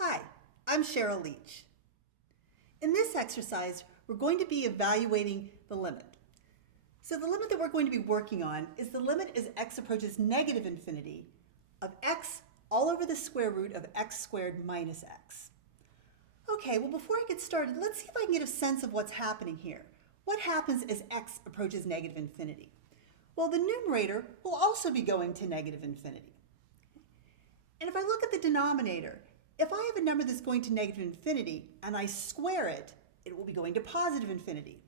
Hi, I'm Cheryl Leach. In this exercise, we're going to be evaluating the limit. So the limit that we're going to be working on is the limit as x approaches negative infinity of x all over the square root of x squared minus x. Okay, well before I get started, let's see if I can get a sense of what's happening here. What happens as x approaches negative infinity? Well, the numerator will also be going to negative infinity. And if I look at the denominator, if I have a number that's going to negative infinity and I square it, it will be going to positive infinity.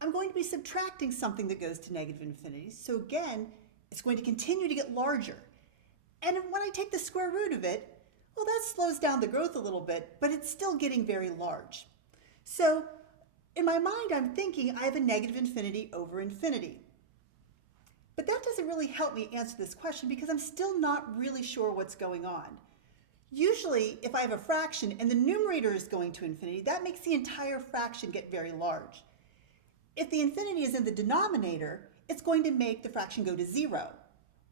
I'm going to be subtracting something that goes to negative infinity, so again, it's going to continue to get larger. And when I take the square root of it, well, that slows down the growth a little bit, but it's still getting very large. So in my mind, I'm thinking I have a negative infinity over infinity. But that doesn't really help me answer this question because I'm still not really sure what's going on. Usually, if I have a fraction and the numerator is going to infinity, that makes the entire fraction get very large. If the infinity is in the denominator, it's going to make the fraction go to 0.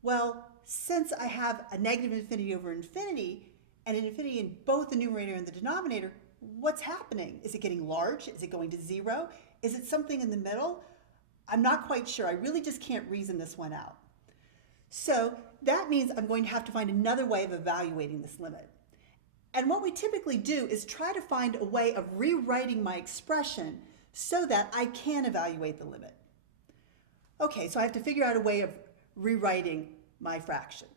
Well, since I have a negative infinity over infinity, and an infinity in both the numerator and the denominator, what's happening? Is it getting large? Is it going to 0? Is it something in the middle? I'm not quite sure. I really just can't reason this one out. So that means I'm going to have to find another way of evaluating this limit. And what we typically do is try to find a way of rewriting my expression so that I can evaluate the limit. Okay, so I have to figure out a way of rewriting my fraction.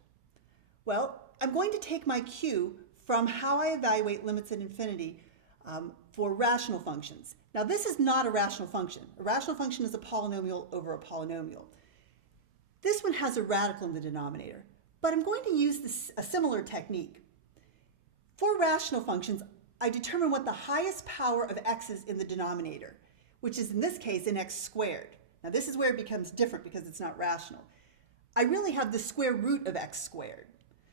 Well, I'm going to take my cue from how I evaluate limits at infinity for rational functions. Now, this is not a rational function. A rational function is a polynomial over a polynomial. This one has a radical in the denominator, but I'm going to use a similar technique. For rational functions, I determine what the highest power of x is in the denominator, which is in this case an x squared. Now this is where it becomes different because it's not rational. I really have the square root of x squared.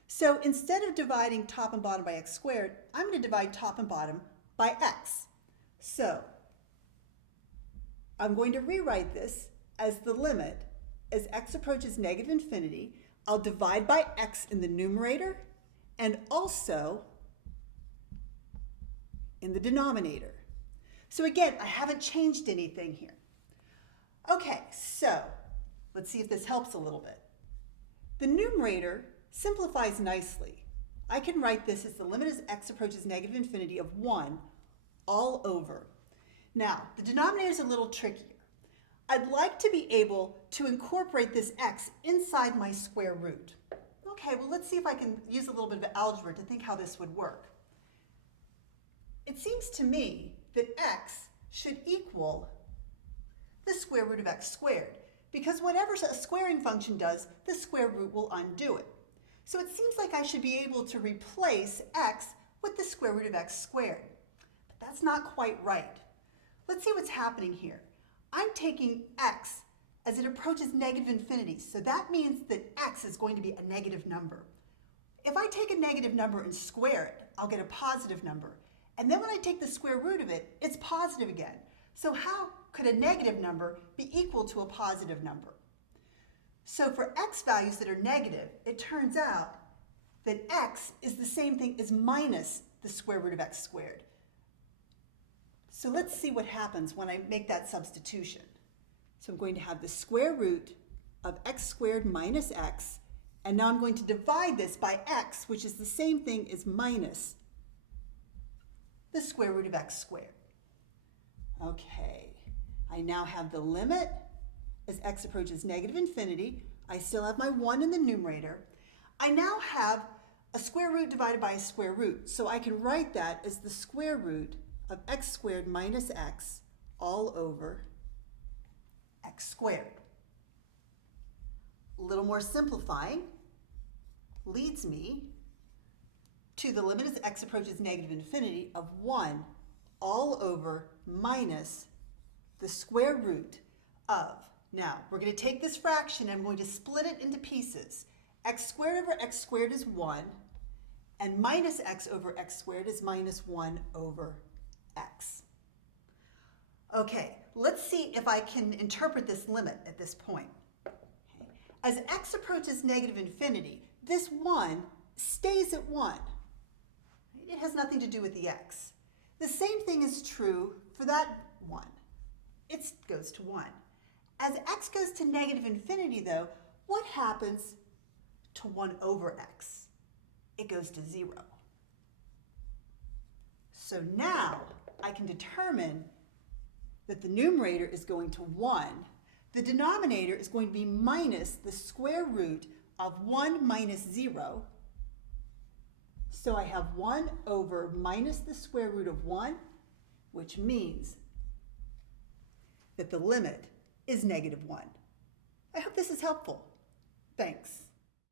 So instead of dividing top and bottom by x squared, I'm going to divide top and bottom by x. So I'm going to rewrite this as the limit as x approaches negative infinity. I'll divide by x in the numerator and also in the denominator. So again, I haven't changed anything here. Okay, so let's see if this helps a little bit. The numerator simplifies nicely. I can write this as the limit as x approaches negative infinity of 1 all over. Now, the denominator is a little trickier. I'd like to be able to incorporate this x inside my square root. Okay, well let's see if I can use a little bit of algebra to think how this would work. It seems to me that x should equal the square root of x squared, because whatever a squaring function does, the square root will undo it. So it seems like I should be able to replace x with the square root of x squared. But that's not quite right. Let's see what's happening here. I'm taking x as it approaches negative infinity, so that means that x is going to be a negative number. If I take a negative number and square it, I'll get a positive number. And then when I take the square root of it, it's positive again. So how could a negative number be equal to a positive number? So for x values that are negative, it turns out that x is the same thing as minus the square root of x squared. So let's see what happens when I make that substitution. So I'm going to have the square root of x squared minus x, and now I'm going to divide this by x, which is the same thing as minus the square root of x squared. Okay, I now have the limit as x approaches negative infinity. I still have my 1 in the numerator. I now have a square root divided by a square root, so I can write that as the square root of x squared minus x all over x squared. A little more simplifying leads me to the limit as x approaches negative infinity of 1 all over minus the square root of, now we're going to take this fraction and I'm going to split it into pieces. X squared over x squared is 1, and minus x over x squared is minus 1 over x. Okay, let's see if I can interpret this limit at this point. Okay. As x approaches negative infinity, this 1 stays at 1. it has nothing to do with the x. The same thing is true for that 1. It goes to 1. As x goes to negative infinity, though, what happens to 1 over x? It goes to 0. So now I can determine that the numerator is going to 1. The denominator is going to be minus the square root of 1 minus 0. So I have 1 over minus the square root of 1, which means that the limit is -1. I hope this is helpful. Thanks.